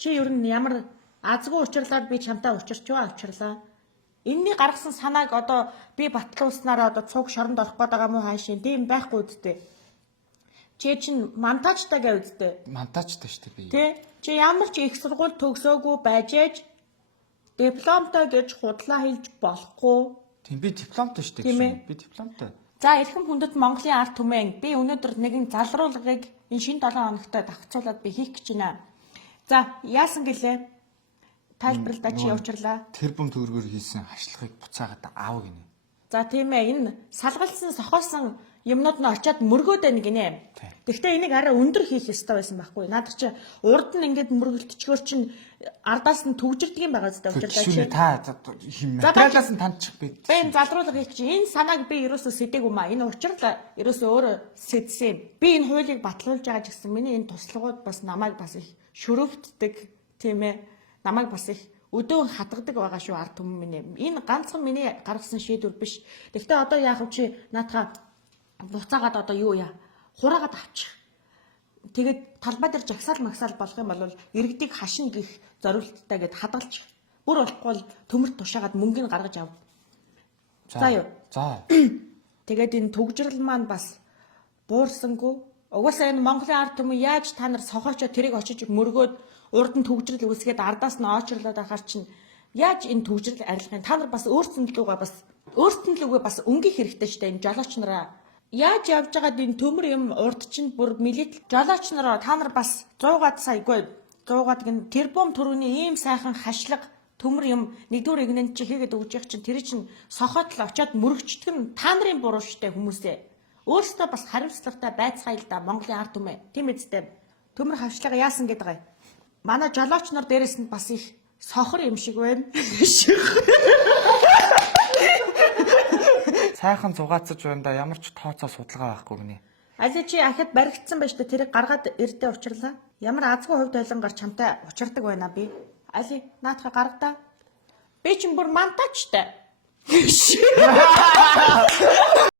Чи ер нь ямар азгүй учирлаад би чамтай учирлаа. Энэний гаргасан санааг одоо би батлуулснараа одоо цуг шоронд орох гээд байгаа мó хаашийн тийм байхгүй үсттэй. Чи чинь монтажтай гэж үсттэй. Монтажтай шүү дээ би. Тэ? Чи ямар ч их сургууль төгсөөгүй байж ээж дипломтой гэж худлаа хэлж болохгүй. Тийм би дипломтой шүү дээ. Би дипломтой. За эрхэм хүндэт Монголын ард түмэн би өнөөдөр нэгэн залруулгыг энэ шинэ 7 хоногт давхцуулаад би хийх гэж байна. За яасан гэлээ? Тайлбарлалаа чи учирлаа. Тэр бум төгрөгөөр хийсэн хашлахыг буцаагаад аав гинэ. За тийм ээ энэ салгалсан сохоосон юмнууд нь очиад мөргөөд байна гинэ. Гэхдээ энийг арай өндөр хийх ёстой байсан байхгүй. Наад чи урд нь ингээд мөргөлтчгөр чин ардаас нь төгжирдэг юм байгаа зү учирлаа чи. Та материалаас нь тандчих бэ. Би энэ залруулга хийх чи энэ санааг би ерөөсөө сэдэг юм а. Энэ учирлаа ерөөсөө өөрөө сэдсэн. Би энэ хуулийг батлуулж байгаа ч гэсэн миний энэ туслахууд бас намайг бас их шөрөвддөг тийм ээ. Намайг бас их өдөө хатгадаг байгаа шүү ард түмэн минь. Энэ ганцхан миний гаргасан шийдвэр биш. Гэхдээ одоо яах вэ чи наатаха буцаагаад одоо юу яа? Хураагаад авчих. Тэгээд талбай дээр жагсаал магсаал болох юм бол иргэдийг хашин гих зориулттай гэд хадгалчих. Бүр болохгүй бол төмөрт тушаагаад мөнгөний гаргаж ав. За юу. За. Тэгээд энэ төгжрөл маань бас буурсангүй. Угаасаа энэ Монголын ард түмэн яаж та нар сохоочоо тэрийг очиж мөргөөд урд нь төгжрөл үүсгээд ардаас нь очрлоод ахаар чинь яаж энэ төгжрөл арилгахын та нар бас өөрсөндлөгөө бас өнгөх хэрэгтэй шүү дээ энэ жолооч нараа. Яаж явж байгаад энэ төмөр юм урд чинь бүр милит жолооч нараа та нар бас 100-аад саягүй 100-аад гэн тэрбум төрөний ийм сайхан хашлаг төмөр юм нэгдүгээр игнэн чи хийгээд өгж явах чинь тэр чинь сохоод л очиод мөрөгчдөг нь та нарын буруу шүү дээ хүмүүсээ. Өөрөөсөө бас хариуцлагатай байцгаая л да Монголын ард түмэн. Тийм эцтэй. Төмөр хавшлага яасан гэдэг гай. Манай жолооч нар дээрээс нь бас их сохор юм шиг байна. Сайхан зугаацж байна да ямар ч тооцоо судалгаа байхгүй гинэ. Ази чи ахад баригдсан байж та тэрийг гаргаад ирдэ учрлаа. Ямар азгүй хувь тойлонгаар чамтай учирдаг байна би. Али наатха гаргадаа. Би чинь бүр монтажтай.